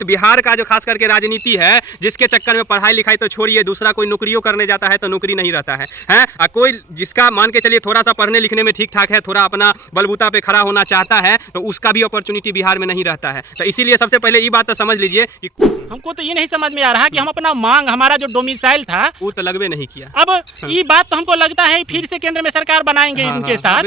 तो बिहार का जो खास करके राजनीति है, जिसके चक्कर में पढ़ाई लिखाई तो छोड़िए, दूसरा कोई नौकरियों करने जाता है तो नौकरी नहीं रहता है, हैं? कोई जिसका मान के चलिए थोड़ा सा पढ़ने लिखने में ठीक ठाक है, थोड़ा अपना बलबूता पे खड़ा होना चाहता है, तो उसका भी अपॉर्चुनिटी बिहार में नहीं रहता है। तो इसीलिए सबसे पहले ये बात तो समझ लीजिए कि हमको तो ये नहीं समझ में आ रहा कि हम अपना मांग, हमारा जो डोमिसाइल था वो तो लगवे नहीं किया। अब ये बात तो हमको लगता है फिर से केंद्र में सरकार बनाएंगे, इनके साथ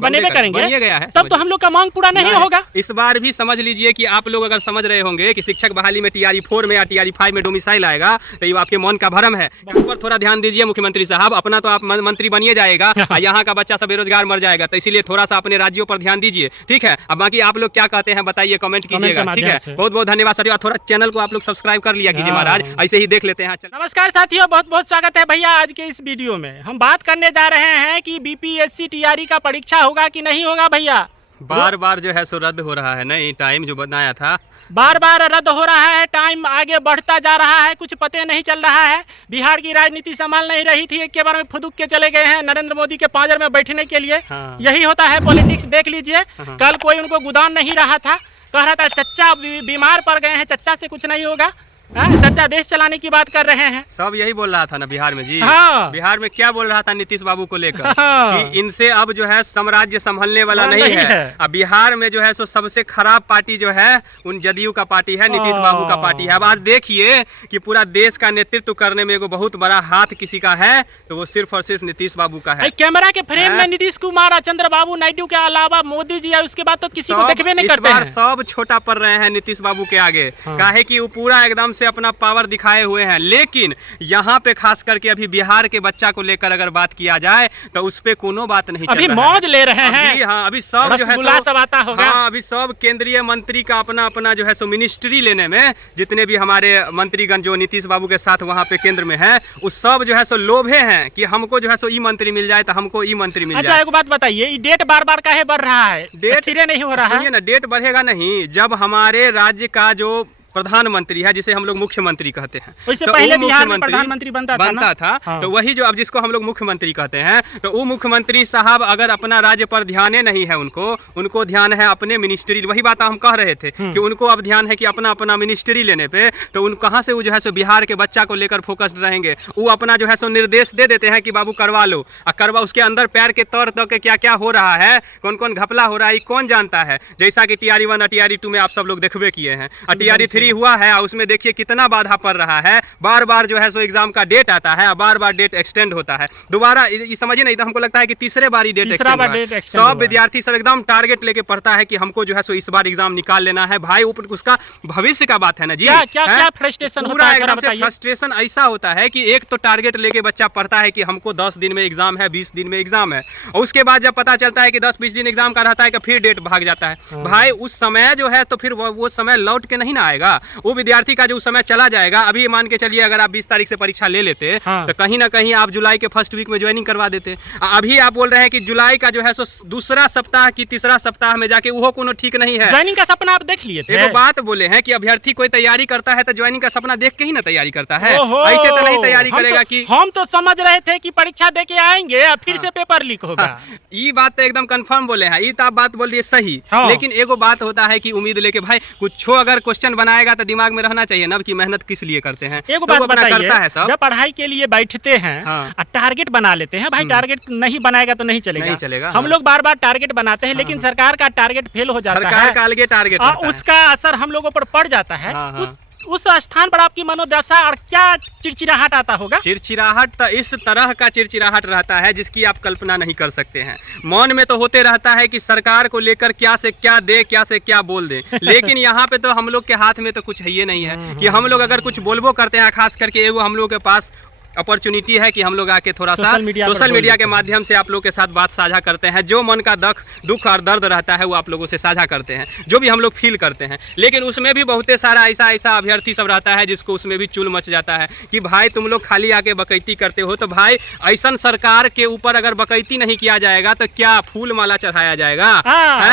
बनेबे करेंगे, गया है, तब तो हम लोग का मांग पूरा नहीं होगा। इस बार भी समझ लीजिए कि आप लोग अगर समझ रहे होंगे कि शिक्षक बहाली में TRE 4 में या TRE 5 में डोमिसाइल आएगा, तो ये आपके मन का भ्रम है। यहाँ पर थोड़ा ध्यान दीजिए मुख्यमंत्री साहब, अपना तो आप मंत्री बनिए जाएगा, यहाँ का बच्चा सब बेरोजगार मर जाएगा, तो इसीलिए थोड़ा सा अपने राज्यों पर ध्यान दीजिए, ठीक है। अब बाकी आप लोग क्या कहते हैं बताइए, कमेंट कीजिएगा, ठीक है। बहुत बहुत धन्यवाद साथियों, थोड़ा चैनल को आप लोग सब्सक्राइब कर लिया कीजिए महाराज, ऐसे ही देख लेते हैं। नमस्कार साथियों, बहुत बहुत स्वागत है भैया। आज के इस वीडियो में हम बात करने जा रहे हैं कि BPSC TRE का परीक्षा होगा कि नहीं होगा भैया। बार बार जो है सो रद्द हो रहा है, नहीं टाइम जो बनाया था बार बार रद्द हो रहा है, टाइम आगे बढ़ता जा रहा है, कुछ पते नहीं चल रहा है। बिहार की राजनीति संभाल नहीं रही थी, एक के बार में फुदुक के चले गए हैं नरेंद्र मोदी के पांजर में बैठने के लिए। हाँ। यही होता है पॉलिटिक्स, देख लीजिए। कल कोई उनको गोदान नहीं रहा था, कह रहा था चच्चा बीमार पड़ गए हैं, चच्चा से कुछ नहीं होगा, चच्चा देश चलाने की बात कर रहे हैं। सब यही बोल रहा था ना बिहार में जी। हाँ। बिहार में क्या बोल रहा था नीतीश बाबू को लेकर, कि इनसे अब जो है साम्राज्य संभलने वाला नहीं है। अब बिहार में जो है सो सबसे खराब पार्टी जो है उन जदयू का पार्टी है, नीतीश बाबू का पार्टी है। अब आज देखिए कि पूरा देश का नेतृत्व करने में एगो बहुत बड़ा हाथ किसी का है, तो वो सिर्फ और सिर्फ नीतीश बाबू का है। कैमरा के फ्रेम में नीतीश कुमार, चंद्रबाबू नायडू के अलावा मोदी जी, उसके बाद तो किसी को देखबे नहीं करते हैं। सब छोटा पड़ रहे हैं नीतीश बाबू के आगे, काहे कि वो पूरा एकदम से अपना पावर दिखाए हुए हैं। लेकिन यहाँ पे खास करके अभी बिहार के बच्चा को लेकर अगर बात किया जाए तो उस पे कोनो बात नहीं चल रहा है। अभी मौज ले रहे हैं। हाँ, अभी सब जो है सब आता होगा। हाँ, अभी सब केंद्रीय मंत्री का अपना अपना जो है सो मिनिस्ट्री लेने में, जितने भी हमारे मंत्रीगण जो नीतीश बाबू के साथ वहाँ पे केंद्र में है, उस सब जो है सो लोभे हैं कि हमको जो है सो ई मंत्री मिल जाए, तो हमको ई मंत्री मिल जाए। अच्छा, एक बात बताइए, ये डेट बार बार काहे बढ़ रहा है? डेट धीरे नहीं हो रहा है। सुनिए ना, डेट बढ़ेगा नहीं, जब हमारे राज्य का जो प्रधानमंत्री है, जिसे हम लोग मुख्यमंत्री कहते हैं, उससे तो पहले बिहार में प्रधानमंत्री बनता था। हाँ। तो वही जो अब जिसको हम लोग मुख्यमंत्री कहते हैं, तो वो मुख्यमंत्री साहब अगर अपना राज्य पर ध्यान नहीं है, उनको ध्यान है अपने मिनिस्ट्री, वही बात हम कह रहे थे कि उनको अब ध्यान है कि अपना अपना मिनिस्ट्री लेने पे, तो उन कहाँ से वो जो है सो बिहार के बच्चा को लेकर फोकस्ड रहेंगे। वो अपना जो है सो निर्देश दे देते हैं कि बाबू करवा लो, करवा, उसके अंदर पैर के तौर तक क्या क्या हो रहा है, कौन कौन घपला हो रहा है, कौन जानता है। जैसा कि TRE 1 और TRE 2 में आप सब लोग देखबे किए हैं, और TRE 3 हुआ है, उसमें देखिए कितना बाधा पड़ रहा है। बार बार जो है सो एग्जाम का डेट आता है, बार बार डेट एक्सटेंड होता है। दोबारा ये समझिए नहीं, तो हमको लगता है कि तीसरे बार ही डेट एक्सटेंड। सब विद्यार्थी सब एकदम टारगेट लेके पढ़ता है कि हमको जो है सो इस बार एग्जाम निकाल लेना है भाई, ऊपर उसका भविष्य का बात है ना जी। क्या फ्रस्ट्रेशन होता है? एकदम से फ्रस्ट्रेशन ऐसा होता है कि एक तो टारगेट लेके बच्चा पढ़ता है कि हमको 10 दिन में एग्जाम है, 20 दिन में एग्जाम है, और उसके बाद जब पता चलता है कि 10-20 दिन एग्जाम का रहता है, फिर डेट भाग जाता है। भाई उस समय जो है तो फिर वो समय लौट के नहीं ना आएगा। वो विद्यार्थी का जो समय चला जाएगा। अभी मान के चलिए अगर आप 20 तारीख से परीक्षा ले लेते, तो कहीं ना कहीं आप जुलाई के फर्स्ट वीक में ज्वाइनिंग करवा देते। अभी आप बोल रहे हैं कि जुलाई का जो है सो दूसरा सप्ताह की तीसरा सप्ताह में जाके वो कोनो ठीक नहीं है। ज्वाइनिंग का सपना आप देख लिए थे? एक बात बोले हैं कि अभ्यर्थी कोई तैयारी करता है तो ज्वाइनिंग का सपना देख के ही ना तैयारी करता है, ऐसे तो नहीं तैयारी करेगा। कि हम तो समझ रहे थे कि परीक्षा दे के आएंगे फिर से पेपर लीक होगा। ये बात तो एकदम कंफर्म बोले हैं, ये तो आप बात बोल दिए सही। लेकिन एगो बात होता है कि उम्मीद लेके भाई कुछ अगर क्वेश्चन बनाएगा तो दिमाग में रहना चाहिए ना कि मेहनत किस लिए करते हैं। एक बात बताइए, जब पढ़ाई के लिए बैठते हैं और टारगेट बना लेते हैं, भाई टारगेट नहीं बनाएगा तो नहीं चलेगा। हम लोग बार बार टारगेट बनाते हैं, लेकिन सरकार का टारगेट फेल हो जाता है, सरकार का अलग टारगेट, उसका असर हम लोगों पर पड़ जाता है। उस स्थान पर आपकी मनोदशा और क्या चिड़चिड़ाहट आता होगा? चिड़चिड़ाहट तो इस तरह का चिड़चिड़ाहट रहता है जिसकी आप कल्पना नहीं कर सकते हैं। मन में तो होते रहता है कि सरकार को लेकर क्या से क्या दे, क्या से क्या बोल दे, लेकिन यहाँ पे तो हम लोग के हाथ में तो कुछ है ही नहीं है कि हम लोग अगर कुछ बोलबो करते हैं, खास करके एगो हम लोग के पास अपॉर्चुनिटी है कि हम लोग आके थोड़ा सा सोशल मीडिया के माध्यम से आप लोग के साथ बात साझा करते हैं। जो मन का दुख और दर्द रहता है वो आप लोगों से साझा करते हैं, जो भी हम लोग फील करते हैं। लेकिन उसमें भी बहुत सारा ऐसा अभ्यर्थी सब रहता है जिसको उसमें भी चुल मच जाता है कि भाई तुम लोग खाली आके बकैती करते हो। तो भाई ऐसा सरकार के ऊपर अगर बकैती नहीं किया जाएगा तो क्या फूल माला चढ़ाया जाएगा?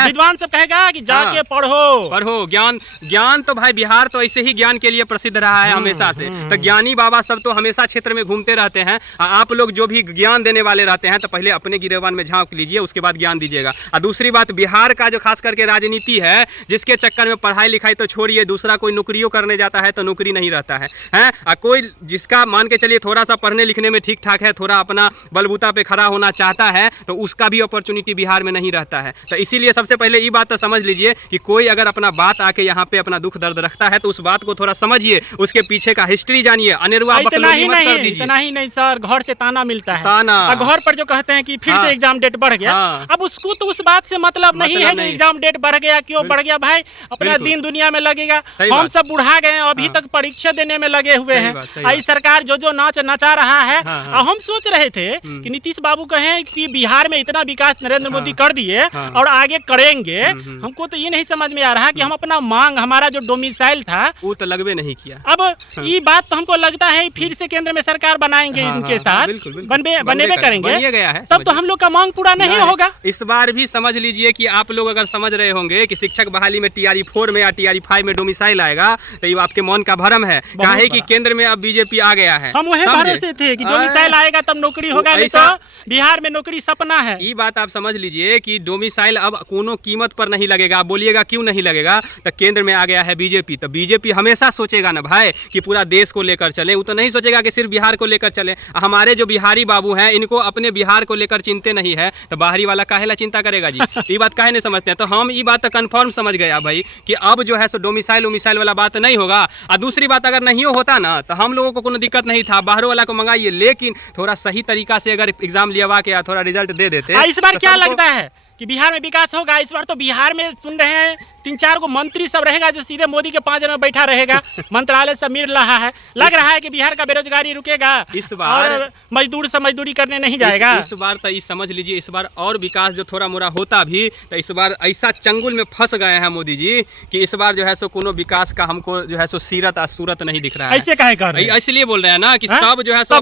विद्वान सब कहेगा कि जाके पढ़ो ज्ञान तो भाई बिहार तो ऐसे ही ज्ञान के लिए प्रसिद्ध रहा है हमेशा से। तो ज्ञानी बाबा सब तो हमेशा क्षेत्र में घूमते रहते हैं। आप लोग जो भी ज्ञान देने वाले रहते हैं तो पहले अपने गिरेबान में झांक लीजिए, उसके बाद ज्ञान दीजिएगा। और दूसरी बात, बिहार का जो खास करके राजनीति है, जिसके चक्कर में पढ़ाई लिखाई तो छोड़िए, दूसरा कोई नौकरियों करने जाता है तो नौकरी नहीं रहता है, हैं? कोई जिसका मान के चलिए थोड़ा सा पढ़ने लिखने में ठीक ठाक है, थोड़ा अपना बलबूता पे खड़ा होना चाहता है, तो उसका भी अपॉर्चुनिटी बिहार में नहीं रहता है। तो इसीलिए सबसे पहले ये बात तो समझ लीजिए कि कोई अगर अपना बात आके यहाँ पे अपना दुख दर्द रखता है तो उस बात को थोड़ा समझिए, उसके पीछे का हिस्ट्री जानिए। अनिर्वा बकलोली मत कर दीजिए। इतना ही नहीं सर, घर से ताना मिलता है, ताना घर पर जो कहते हैं कि फिर से एग्जाम डेट बढ़ गया। अब उसको तो उस बात से मतलब नहीं है, एग्जाम डेट बढ़ गया क्यों बढ़ गया, भाई अपना दिन दुनिया में लगेगा। हम सब बुढ़ा गए, अभी तक परीक्षा देने में लगे हुए हैं। आई सरकार जो नाच नचा रहा है। हम सोच रहे थे कि नीतीश बाबू कहें कि बिहार में इतना विकास नरेंद्र मोदी कर दिए और आगे करेंगे। हमको तो ये नहीं समझ में आ रहा कि हम अपना मांग, हमारा जो डोमिसाइल था वो तो लगवे नहीं किया। अब ये बात तो हमको लगता है फिर से केंद्र में सरकार बनाएंगे, इनके साथ बनेबे करेंगे, तब तो हम लोग का मांग पूरा नहीं होगा। इस बार भी समझ लीजिए कि आप लोग अगर समझ रहे होंगे कि शिक्षक बहाली में TRE 4 में या TRE 5 में डोमिसाइल आएगा, तो ये आपके मन का भ्रम है। काहे कि केंद्र में अब बीजेपी आ गया है। हम वही भरोसे थे कि डोमिसाइल आएगा तब नौकरी होगा, नहीं तो बिहार में नौकरी सपना है। ये बात आप समझ लीजिए कि डोमिसाइल अब कोनो कीमत पर नहीं लगेगा। आप बोलिएगा क्यों नहीं लगेगा, तो केंद्र में आ गया है बीजेपी, तो बीजेपी हमेशा सोचेगा ना भाई कि पूरा देश को लेकर चले, वो तो नहीं सोचेगा कि सिर्फ बिहार को लेकर चले। हमारे जो बिहारी बाबू हैं, इनको अपने बिहार को लेकर चिंता नहीं है, तो बाहरी वाला काहेला चिंता करेगा जी। ये बात काहे नहीं समझते हैं। तो हम ये बात तो कन्फर्म समझ गया भाई कि अब जो है सो डोमिसाइल उमिसाइल वाला बात नहीं होगा। और दूसरी बात, अगर नहीं होता ना तो हम लोगों को कोनो दिक्कत नहीं था, बाहरों वाला को मंगाइए, लेकिन थोड़ा सही तरीका से अगर एग्जाम लिया के थोड़ा रिजल्ट दे देते। इस बार क्या लगता है कि बिहार में विकास होगा? इस बार तो बिहार में सुन रहे हैं 3-4 को मंत्री सब रहेगा जो सीधे मोदी के 5 में बैठा रहेगा, मंत्रालय सब मिल रहा है। लग रहा है कि बिहार का बेरोजगारी रुकेगा इस बार, और मजदूर सब मजदूरी करने नहीं जाएगा। इस बार तो इस समझ लीजिए, इस बार और विकास जो थोड़ा मोड़ा होता भी, तो इस बार ऐसा चंगुल में फंस गए हैं मोदी जी कि इस बार जो है सो कोनो विकास का हमको जो है सो सीरत आ सूरत नहीं दिख रहा है। ऐसे काहे कर रहे हैं? इसलिए बोल रहे हैं ना कि सब जो है सो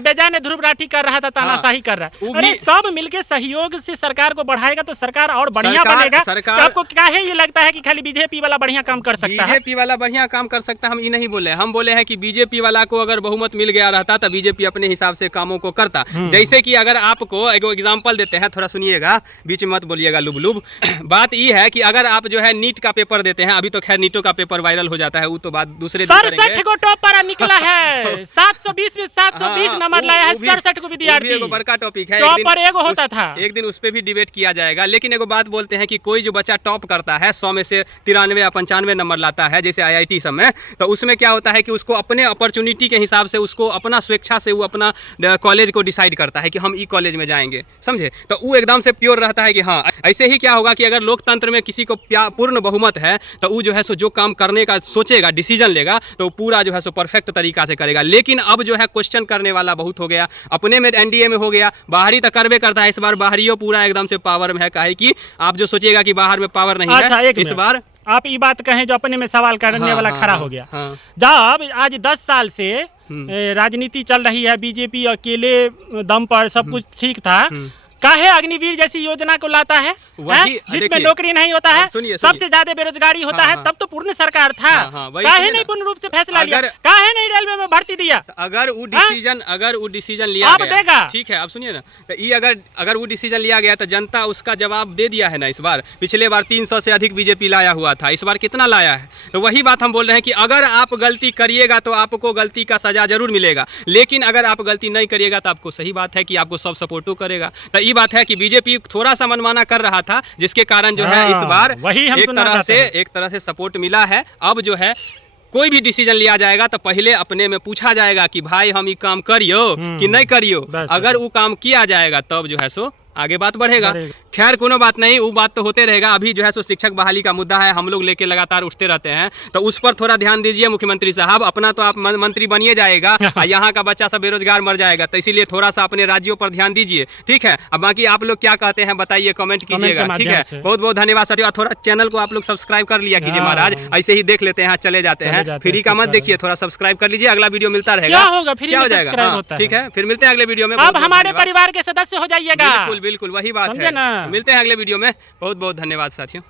बेजान ध्रुव राठी कर रहा था, तानाशाही कर रहा है। अरे सब मिलके सहयोग से सरकार को बढ़ाएगा तो सरकार और बढ़िया बनेगा। सरकार आपको क्या है ये लगता है कि खाली बीजेपी वाला बढ़िया काम कर सकता है? बीजेपी वाला बढ़िया काम कर सकता है, हम ये नहीं बोले। हम बोले हैं कि बीजेपी वाला को अगर बहुमत मिल गया रहता तो बीजेपी अपने हिसाब से कामों को करता। जैसे कि अगर आपको एक एग्जांपल देते हैं, थोड़ा सुनिएगा, बीच में मत बोलिएगा लुब लुब। बात ये है कि अगर आप जो है नीट का पेपर देते हैं, अभी तो खैर नीटों का पेपर वायरल हो जाता है, वो तो बात दूसरे दिन करेंगे। 67 को टॉपर निकला है, 720 में 720 नंबर लाया है 67 को विद्यार्थी। एगो बड़का टॉपिक है, टॉपर एगो होता था, एक दिन उस पे भी डिबेट किया जाएगा। लेकिन एगो बात बोलते हैं कि कोई जो बच्चा टॉप करता है 100 में से 93 या 95 नंबर लाता है, जैसे IIT सब में, तो उसमें क्या होता है कि उसको अपने अपॉर्चुनिटी के हिसाब से, उसको अपना स्वेच्छा से वो अपना कॉलेज को डिसाइड करता है कि हम ई कॉलेज में जाएंगे, समझे। तो वो एकदम से प्योर रहता है कि हाँ। ऐसे ही क्या होगा कि अगर लोकतंत्र में किसी को पूर्ण बहुमत है तो वो जो है सो जो काम करने का सोचेगा, डिसीजन लेगा, तो पूरा जो है सो परफेक्ट तरीका से करेगा। लेकिन अब जो है क्वेश्चन करने वाला बहुत हो गया, अपने में NDA में हो गया, बाहरी तो करवे करता है। इस बार बाहरियों पूरा एकदम से पावर में है, काहे कि आप जो सोचिएगा कि बाहर में पावर नहीं है, इस बार आप ये बात कहें जो अपने में सवाल करने वाला खड़ा हो गया। जब आज 10 साल से राजनीति चल रही है, बीजेपी अकेले दम पर सब कुछ ठीक था, काहे अग्निवीर जैसी योजना को लाता है जिसमें नौकरी नहीं होता है, सबसे ज्यादा बेरोजगारी होता है, तब तो पूर्ण सरकार था। काहे नहीं पूर्ण रूप से फैसला लिया, काहे नहीं रेलवे में भर्ती दिया? अगर वो डिसीजन लिया गया, ठीक है, अब सुनिए ना, तो ये अगर वो डिसीजन लिया गया तो जनता उसका जवाब दे दिया है ना। इस बार पिछले बार 300 से अधिक बीजेपी लाया हुआ था, इस बार कितना लाया है? तो वही बात हम बोल रहे हैं कि अगर आप गलती करिएगा तो आपको गलती का सजा जरूर मिलेगा, लेकिन अगर आप गलती नहीं करिएगा तो आपको सही बात है कि आपको सब सपोर्टो करेगा। तो ये बात है कि बीजेपी थोड़ा सा मनमाना कर रहा था, जिसके कारण जो है इस बार एक तरह से सपोर्ट मिला है। अब जो है कोई भी डिसीजन लिया जाएगा तो पहले अपने में पूछा जाएगा कि भाई हम ये काम करियो कि नहीं करियो। अगर वो काम किया जाएगा तब जो है सो आगे बात बढ़ेगा। खैर कोनो बात नहीं, वो बात तो होते रहेगा। अभी जो है सो शिक्षक बहाली का मुद्दा है, हम लोग लेके लगातार उठते रहते हैं, तो उस पर थोड़ा ध्यान दीजिए मुख्यमंत्री साहब। अपना तो आप मंत्री बनिए जाएगा, यहाँ का बच्चा सब बेरोजगार मर जाएगा, तो इसीलिए थोड़ा सा अपने राज्यों पर ध्यान दीजिए, ठीक है। अब बाकी आप लोग क्या कहते हैं बताइए, कमेंट कीजिएगा, ठीक है। बहुत बहुत धन्यवाद साथियों। थोड़ा चैनल को आप लोग सब्सक्राइब कर लिया कीजिए महाराज, ऐसे ही देख लेते हैं, चले जाते हैं, फ्री का मत देखिए, थोड़ा सब्सक्राइब कर लीजिए। अगला वीडियो मिलता रहेगा, क्या हो जाएगा, ठीक है। फिर मिलते हैं अगले वीडियो में। अब हमारे परिवार के सदस्य हो जाइएगा। बिल्कुल बिल्कुल वही बात है, मिलते हैं अगले वीडियो में। बहुत बहुत धन्यवाद साथियों।